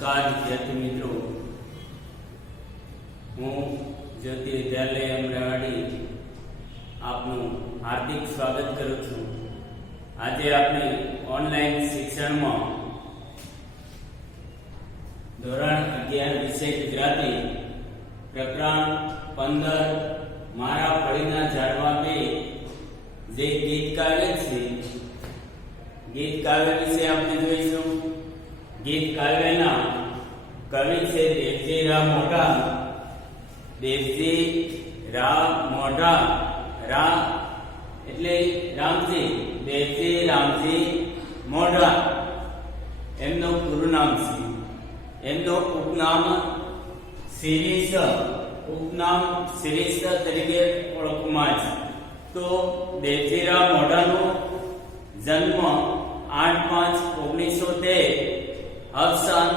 નમસ્કાર વિદ્યાર્થી મિત્રો, હું જ્યોતિ વિદ્યાલય અમરાવાડી આપનું હાર્દિક સ્વાગત કરું છું. આજે આપણે ઓનલાઈન શિક્ષણમાં ધોરણ અગિયાર વિષય ગુજરાતી પ્રકરણ પંદર મારા ફળીના ઝાડવા બે જે ગીત કાવ્ય છે. ગીત કાવ્ય વિશે આપણે જોઈશું. ગીત કાવ્યના કવિ છે દેવજી રામ મોઢા. દેવજી રામ મોઢા. રા એટલે રામજી, દેવજી રામજી મોઢા. એમનું પૂરું નામ છે. એમનું ઉપનામ શિરીષ ઉપનામ શિરીષ તરીકે ઓળખવામાં છે. તો દેવજીરામ મોઢાનો જન્મ આઠ પાંચ ઓગણીસો તેર અવસાન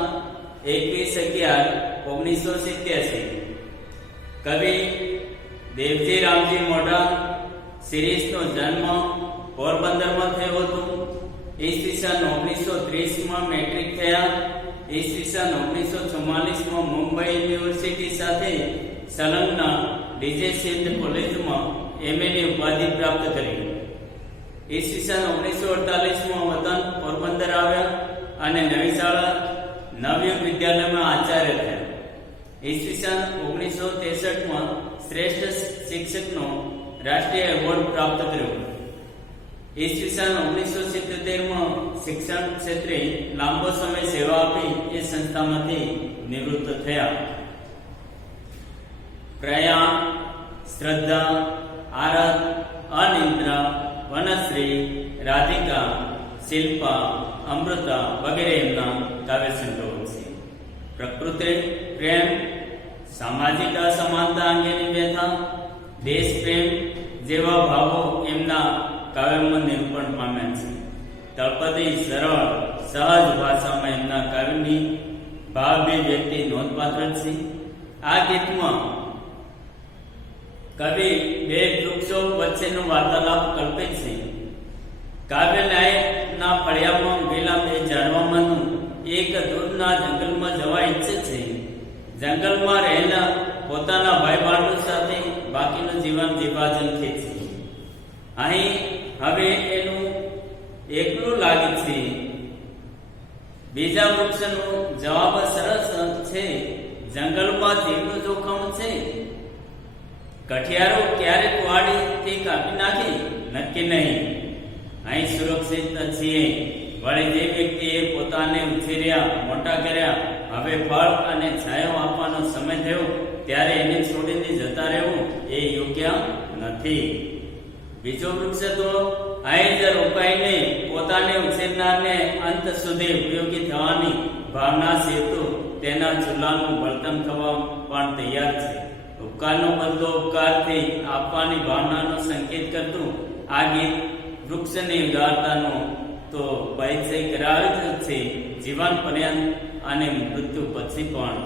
એકવીસ અગિયાર, ઓગણીસો સિત્યાસી. કવિ દેવજી રામજી મોઢા શિરીષનો જન્મ પોરબંદરમાં થયો હતો. ઈસવીસન ઓગણીસો ત્રીસમાં મેટ્રિક થયા. ઈસવીસન ઓગણીસો ચુમ્માલીસમાં મુંબઈ યુનિવર્સિટી સાથે સંલગ્ન ડીજે સિંધ કોલેજમાં એમએની ઉપાધિ પ્રાપ્ત કરી. ઈસવીસન ઓગણીસો અડતાલીસમાં વતન પોરબંદર આવ્યા. અને નવી શાળા નવયુગ વિદ્યાલયમાં આચાર્ય થયા. ઈસવીસન ઓગણીસો ત્રેસઠમાં શ્રેષ્ઠ શિક્ષકનો રાષ્ટ્રીય એવોર્ડ પ્રાપ્ત કર્યો ઈસવીસન ઓગણીસો સિત્તોતેરમાં શિક્ષણ ક્ષેત્રે લાંબો સમય સેવા આપી એ સંસ્થામાંથી નિવૃત્ત થયા. પ્રયા શ્રદ્ધા આરત અનિંદ્રા, વનશ્રી, રાધિકા, શિલ્પા અમૃતા વગેરે એમના કાવ્ય સંગ્રહો છે. પ્રકૃતિ, પ્રેમ, સામાજિક અસમાનતા અંગેની વ્યથા, દેશ પ્રેમ જેવા ભાવો એમના કાવ્યમાં નિરૂપણ પામ્યા છે. તળપદી, સરળ, સહજ ભાષામાં એમના કાવ્યની ભાવાભિવ્યક્તિ નોંધપાત્ર છે. આ ગીતમાં કવિ બે વૃક્ષો વચ્ચેનો વાર્તાલાપ કલ્પે છે. કાવ્ય ન્યાયના ફળિયામાં ઉભેલા બે જાનવામાંનું એક દૂરના જંગલમાં જવા ઈચ્છે છે. જંગલમાં રહેલા પોતાના ભાઈ બાંધુ સાથે બાકીનું જીવન વિભાજન છે. અહીં હવે એનું એકલું લાગે છે. બીજા વૃક્ષનો જવાબ સરસ છે, જંગલમાં જીવનું જોખમ છે. કઠિયારો ક્યારેક વાડી તે કાપી નાખી, નક્કી નહીં. અહીં સુરક્ષિત છીએ. વળી જે વ્યક્તિએ પોતાને ઉછેર્યા, મોટા કર્યા, હવે ફળ અને છાયો આપવાનો સમય થયો, ત્યારે એને છોડીને જતા રહેવું એ યોગ્ય નથી. બીજો વૃક્ષ તો અહીં જ રોકાઈને પોતાને ઉછેરનારને અંત સુધી ઉપયોગી થવાની ભાવના છે તો તેના ચૂલાનું બળતણ થવા પણ તૈયાર છે. ઉપકારનો બદલો ઉપકારથી આપવાની ભાવનાનો સંકેત કરતું આ ગીત વૃક્ષની ઉદારતાનો તો પરિચય કરાવે જ છે, જીવન પર્યંત અને મૃત્યુ પછી પણ.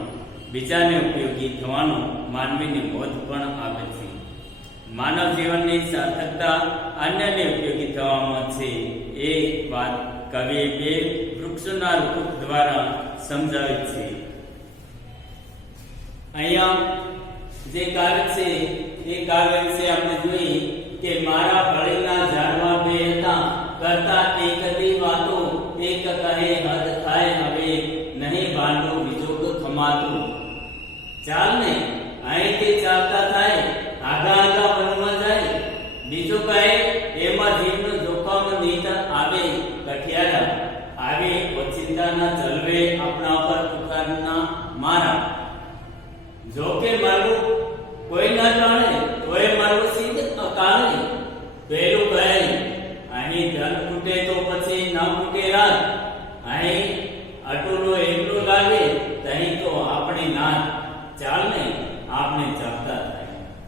બીજાને ઉપયોગી થવાનો માનવીની બોધ પણ આવે છે. માનવ જીવનની સાર્થકતા અન્યને ઉપયોગી થવામાં છે, એ વાત કવિએ બે વૃક્ષોના રૂપ દ્વારા સમજાવે છે. અહીંયા જે કાવ્ય છે, એ કાવ્ય વિશે આપણે જોઈએ કે મારા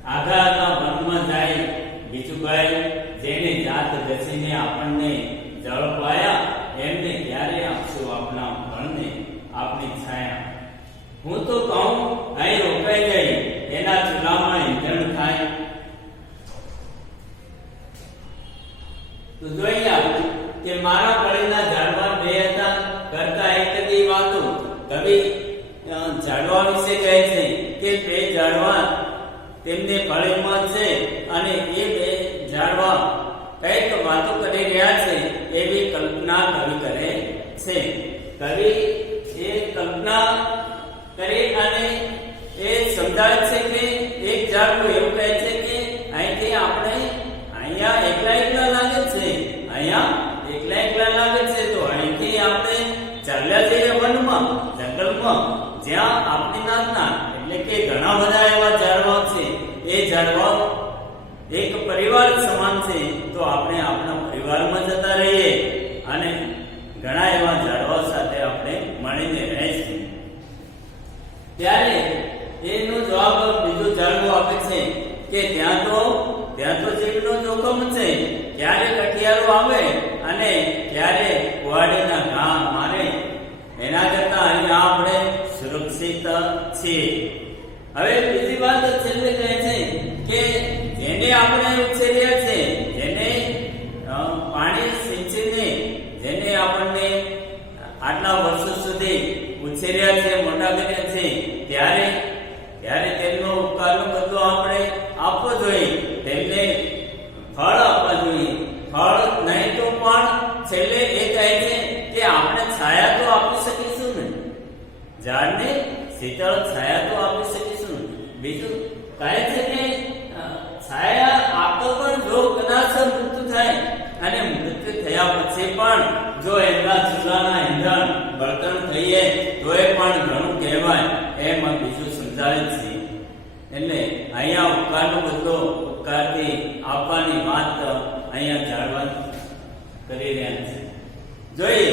થાય આઘા આઘા વનમાં જાય બીજું કહે જેને જાત ઘસીને આપણને જળ પાયા એમને ક્યારે આપશું આપણા ભણને? આપણી છાયા. હું તો કહું, અહીં રોકાઈ જાય, એના ચૂલામાં ઈંધણ થાય તો જોઈ આપણે કે મારા પડેલા ઝાડવા બે હતા, કરતા એક દી વાતો. કવિ કે બે ઝાડવા તેમને ફળીમાં છે અને એ બે ઝાડવા કંઈક વાતો કરી રહ્યા છે એવી કલ્પના કવિ કરે છે. કવિ એ કલ્પના કરી અને એ સમજાવે છે કે એક ઝાડવું એવું કહે છે કે અહીંથી આપણે અહીંયા એકલા એકલા લાગે છે. અહીંયા એકલા એકલા લાગે છે તો અહીંથી આપણે ચાલ્યા જઈએ વનમાં, જંગલમાં, જ્યાં આપણી નાતના, એટલે કે ઘણા બધા એવા ઝાડવા એક પરિવાર સમાન છે, તો આપણે આપણા પરિવારમાં જતા રહીએ અને ઘણા એવા ઝાડવા સાથે આપણે મળીને રહીશું ત્યારે એનો જવાબ બીજો ઝાડવું આપે છે કે ત્યાં તો ત્યાં તો જીવનો જોખમ છે. ક્યારે કઠિયારો આવે અને ક્યારે કુવાડીના ઘા મારે? એના કરતા અહીંયા આપણે સુરક્ષિત છીએ. હવે ઉછેર્યા છે. ત્યારે ત્યારે તેમનો ઉપકારનો બદલો આપણે આપવો જોઈએ. તેમને ફળ આપવા જોઈએ. ફળ નહીં તો પણ છેલ્લે એ કહે છે કે આપણે છાયા તો આપી શકીશું ને. ઝાડને શીતળ છાયા તો આપી શકીશું બીજું કહે છે કે છાયા આપો પણ જો કદાચ મૃત્યુ થાય અને મૃત્યુ થયા પછી પણ જો એમના છે એટલે અહીંયા ઉપકારનો બધો ઉપકારથી આપવાની વાત અહીંયા જાણવા કરી રહ્યા છે. જોઈએ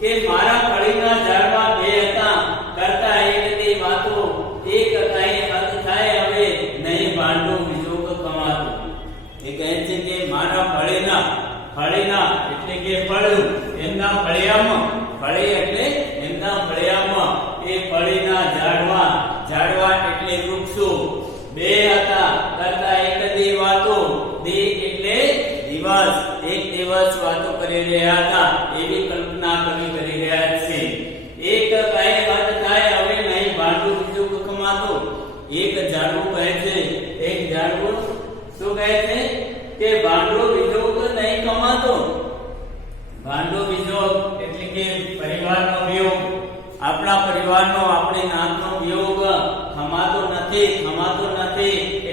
કે મારા ફળીના ઝાડવા બે હતા, કરતા એકની વાતો એક કઈ હદ થાય હવે નહીં ભાંડું બીજો કમાતું. એ કહે છે કે મારા ફળીના ફળીના એટલે કે ફળ, એમના ફળી એટલે એમના ફળિયામાં એ ફળીના ઝાડવા ઝાડવા એટલે વૃક્ષો બે હતા કરતા એક દી વાતો દી એટલે દિવસ એક દિવસ વાતો કરી રહ્યા હતા, એવી કલ્પના કવિ કરી રહ્યા છે એક કાય વાત થાય, હવે નહીં ભાંડું બીજું કમાતો એક ઝાડવું કહે છે, એક ઝાડવું શું કહે છે? કે ભાંડો બીજો નહીં કમાતો. ભાંડો બીજો એટલે કે પરિવારનો વિયોગ. આપણા પરિવારનો, આપણી નામનો વિયોગ ખમાતો નથી ખમાતો નથી.